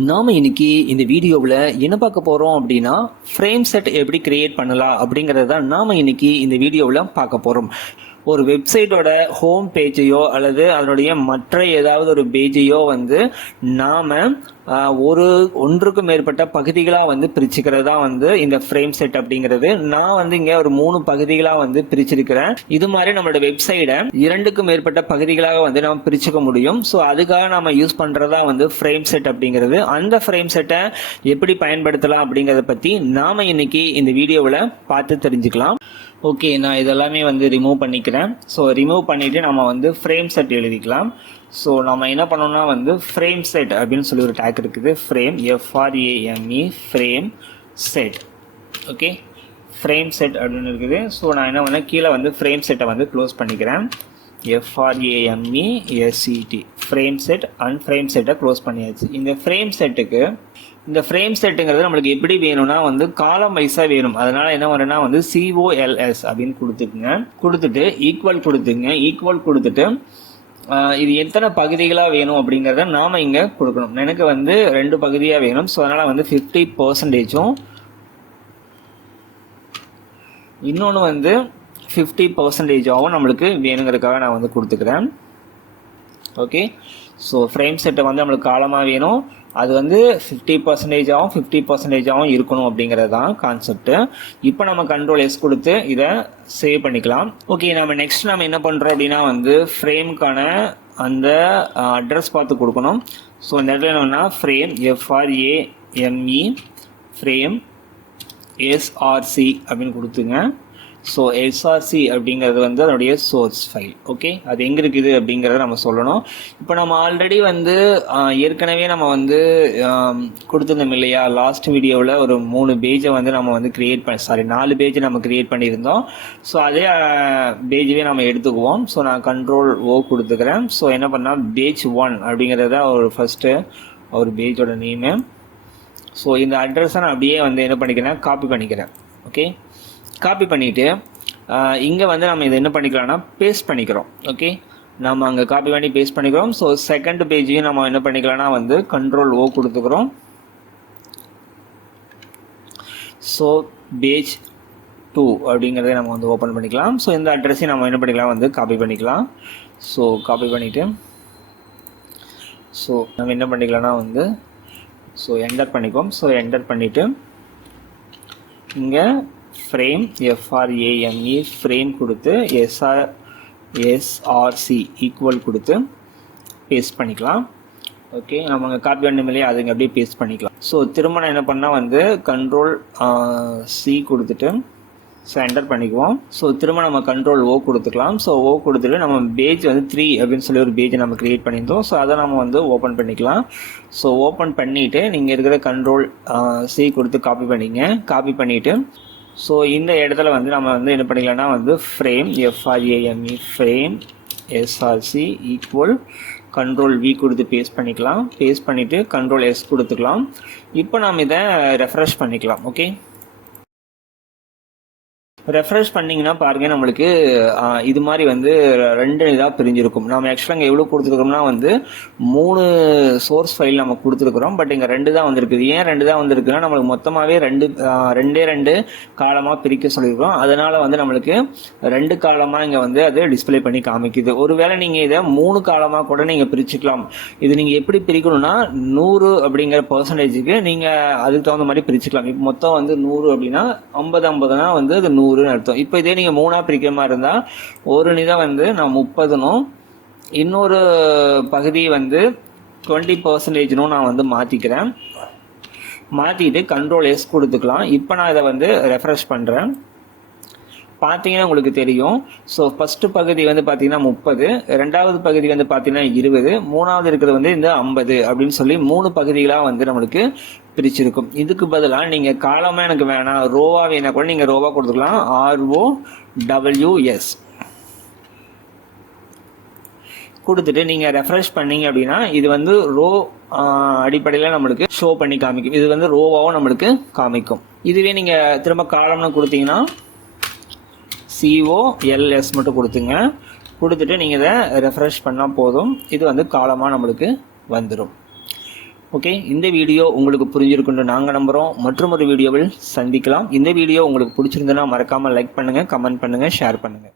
நாம இன்னைக்கு இந்த வீடியோவில் என்ன பார்க்க போறோம் அப்படின்னா ஃப்ரேம் செட் எப்படி கிரியேட் பண்ணலாம் அப்படிங்கறத நாம இன்னைக்கு இந்த வீடியோவில் பார்க்க போறோம். ஒரு வெப்சைட்டோட ஹோம் பேஜையோ அல்லது அதனுடைய மற்ற ஏதாவது ஒரு பேஜையோ நாம ஒன்றுக்கும் மேற்பட்ட பகுதிகளாக பிரிச்சுக்கிறது தான் இந்த ஃப்ரேம் செட் அப்படிங்கிறது. நான் இங்க ஒரு 3 பகுதிகளாக பிரிச்சிருக்கிறேன். இது மாதிரி நம்மளோட வெப்சைட்டை 2க்கும் மேற்பட்ட பகுதிகளாக நாம பிரிச்சுக்க முடியும். ஸோ அதுக்காக நாம யூஸ் பண்றதா ஃப்ரேம் செட் அப்படிங்கிறது. அந்த ஃப்ரேம் செட்டை எப்படி பயன்படுத்தலாம் அப்படிங்கறத பத்தி நாம இன்னைக்கு இந்த வீடியோவில் பார்த்து தெரிஞ்சுக்கலாம். ஓகே, நான் இதெல்லாமே ரிமூவ் பண்ணிக்கிறேன். ஸோ ரிமூவ் பண்ணிட்டு நம்ம ஃப்ரேம் செட் எழுதிக்கலாம். ஸோ நம்ம என்ன பண்ணோம்னா ஃப்ரேம் செட் அப்படின்னு சொல்லி ஒரு டேக் இருக்குது. Frame FRAME frame set. Okay, frame set அப்படின்னு இருக்குது. ஸோ நான் என்ன பண்ணேன், கீழே ஃப்ரேம் செட்டை க்ளோஸ் பண்ணிக்கிறேன். FRAME SET frame set and frame செட்டை க்ளோஸ் பண்ணியாச்சு. இந்த ஃப்ரேம் செட்டுங்கிறது நம்மளுக்கு எப்படி வேணும்னா காலம் வைஸா வேணும். அதனால என்ன பண்ணா COLS அப்படின்னு கொடுத்துட்டு ஈக்குவல் கொடுத்துட்டு இது எத்தனை பகுதிகளா வேணும் அப்படிங்கறத நாம இங்க கொடுக்கணும். எனக்கு 2 பகுதியா வேணும். ஸோ அதனால 50%, இன்னொன்னு 50% நம்மளுக்கு வேணுங்கிறதுக்காக நான் கொடுத்துக்கிறேன். ஓகே, ஸோ ஃப்ரேம் செட்டை நம்மளுக்கு காலமாக வேணும். அது 50% 50% இருக்கணும் அப்படிங்கிறது தான் கான்செப்ட். இப்போ நம்ம கண்ட்ரோல் S கொடுத்து இதை சேவ் பண்ணிக்கலாம். ஓகே, நம்ம நெக்ஸ்ட் நம்ம என்ன பண்ணுறோம் அப்படின்னா ஃப்ரேமுக்கான அந்த அட்ரஸ் பார்த்து கொடுக்கணும். ஸோ இந்த இடத்துல என்னன்னா ஃப்ரேம் FRAME ஃப்ரேம் SRC அப்படின்னு கொடுத்துங்க. ஸோ SRC அப்படிங்கிறது அதனுடைய சோர்ஸ் ஃபைல். ஓகே, அது எங்கே இருக்குது அப்படிங்கிறத நம்ம சொல்லணும். இப்போ நம்ம ஆல்ரெடி ஏற்கனவே நம்ம கொடுத்துருந்தோம் இல்லையா, லாஸ்ட் வீடியோவில் ஒரு 3 பேஜை நம்ம கிரியேட் 4 பேஜ் நம்ம கிரியேட் பண்ணியிருந்தோம். ஸோ அதே பேஜவே நம்ம எடுத்துக்குவோம். ஸோ நான் கண்ட்ரோல் O கொடுத்துக்கிறேன். ஸோ என்ன பண்ணால் பேஜ் 1 அப்படிங்கிறத ஒரு ஃபஸ்ட்டு ஒரு பேஜோட நேமு. ஸோ இந்த அட்ரஸை நான் அப்படியே என்ன பண்ணிக்கிறேன், காப்பி பண்ணிக்கிறேன். ஓகே, காப்பி பண்ணிவிட்டு இங்கே நம்ம இதை என்ன பண்ணிக்கலாம்னா பேஸ்ட் பண்ணிக்கிறோம். ஓகே, நம்ம அங்கே காப்பி பண்ணி பேஸ்ட் பண்ணிக்கிறோம். ஸோ செகண்ட் பேஜையும் நம்ம என்ன பண்ணிக்கலாம்னா கண்ட்ரோல் O கொடுத்துக்கிறோம். ஸோ பேஜ் 2 அப்படிங்கிறத நம்ம ஓப்பன் பண்ணிக்கலாம். ஸோ இந்த அட்ரஸையும் நம்ம என்ன பண்ணிக்கலாம் காப்பி பண்ணிக்கலாம். ஸோ காப்பி பண்ணிவிட்டு ஸோ நம்ம என்ன பண்ணிக்கலாம்னா ஸோ என்டர் பண்ணிக்குவோம். ஸோ என்டர் பண்ணிவிட்டு இங்கே ஃப்ரேம் FRAME ஃப்ரேம் கொடுத்து SRC ஈக்குவல் கொடுத்து பேஸ்ட் பண்ணிக்கலாம். ஓகே, நம்ம அங்கே காப்பி பண்ண மேலே அதுங்க அப்படியே பேஸ்ட் பண்ணிக்கலாம். ஸோ திரும்ப நான் என்ன பண்ணால் கண்ட்ரோல் C கொடுத்துட்டு ஸோ என்டர் பண்ணிக்குவோம். ஸோ திரும்ப நம்ம கண்ட்ரோல் O கொடுத்துக்கலாம். ஸோ O கொடுத்துட்டு நம்ம பேஜ் 3 அப்படின்னு சொல்லி ஒரு பேஜை நம்ம கிரியேட் பண்ணியிருந்தோம். ஸோ அதை நம்ம ஓப்பன் பண்ணிக்கலாம். ஸோ ஓப்பன் பண்ணிவிட்டு நீங்கள் இருக்கிற கண்ட்ரோல் C கொடுத்து காப்பி பண்ணிவிட்டு ஸோ இந்த இடத்துல நம்ம என்ன பண்ணிக்கலாம்னா frame FRAME frame SRC equal control V கொடுத்து பேஸ்ட் பண்ணிக்கலாம். பேஸ்ட் பண்ணிவிட்டு கண்ட்ரோல் S கொடுத்துக்கலாம். இப்போ நாம் இதை ரெஃப்ரெஷ் பண்ணிக்கலாம். ஓகே, ரெஃப்ரெஷ் பண்ணிங்கன்னா பாருங்க, நம்மளுக்கு இது மாதிரி 2 இதாக பிரிஞ்சிருக்கும். நம்ம ஆக்சுவலாக இங்கே எவ்வளோ கொடுத்துருக்கோம்னா 3 சோர்ஸ் ஃபைல் நம்ம கொடுத்துருக்குறோம். பட் இங்கே 2 தான் வந்திருக்குது. ஏன் 2 தான் வந்திருக்குன்னா நம்மளுக்கு மொத்தமாகவே 2 காலமாக பிரிக்க சொல்லியிருக்கோம். அதனால நம்மளுக்கு 2 காலமாக இங்கே அது டிஸ்பிளே பண்ணி காமிக்குது. ஒருவேளை நீங்கள் இதை 3 காலமாக கூட நீங்கள் பிரிச்சுக்கலாம். இது நீங்கள் எப்படி பிரிக்கணும்னா 100 அப்படிங்கிற பர்சன்டேஜுக்கு நீங்கள் அதுக்கு தகுந்த மாதிரி பிரிச்சுக்கலாம். இப்போ மொத்தம் 100 அப்படின்னா 50-50னா அது 100 அர்த்தம். இப்போ இதே நீங்க 3ஆ பிரிக்கிற மாதிரி இருந்தா ஒரு நிதம் நான் 30னும் இன்னொரு பகுதி 20% நான் மாத்திக்கிறேன். மாத்திட்டு கண்ட்ரோல் S கொடுத்துக்கலாம். இப்போ நான் இதை ரெஃப்ரெஷ் பண்றேன். பார்த்தீங்கன்னா உங்களுக்கு தெரியும். ஸோ ஃபர்ஸ்ட் பகுதி பார்த்தீங்கன்னா 30, ரெண்டாவது பகுதி பார்த்தீங்கன்னா 20, மூணாவது இருக்கிறது இந்த 50 அப்படின்னு சொல்லி 3 பகுதிகளாக நம்மளுக்கு பிரிச்சிருக்கும். இதுக்கு பதிலாக நீங்கள் காலமாக எனக்கு வேணாம், ரோவா வேணா கூட நீங்கள் ரோவா கொடுத்துக்கலாம். ROWS கொடுத்துட்டு நீங்கள் ரெஃப்ரெஷ் பண்ணீங்க அப்படின்னா இது ரோ அடிப்படையில் நம்மளுக்கு ஷோ பண்ணி காமிக்கும். இது ரோவாவும் நம்மளுக்கு காமிக்கும். இதுவே நீங்கள் திரும்ப காலம்னு கொடுத்தீங்கன்னா COLS மட்டும் கொடுத்துட்டு நீங்கள் இதை ரெஃப்ரெஷ் பண்ணால் போதும். இது காலமாக நம்மளுக்கு வந்துடும். ஓகே, இந்த வீடியோ உங்களுக்கு புரிஞ்சிருக்குன்னு நாங்கள் நம்புகிறோம். மற்றும் ஒரு வீடியோவில் சந்திக்கலாம். இந்த வீடியோ உங்களுக்கு பிடிச்சிருந்ததுன்னா மறக்காமல் லைக் பண்ணுங்கள், கமெண்ட் பண்ணுங்கள், ஷேர் பண்ணுங்கள்.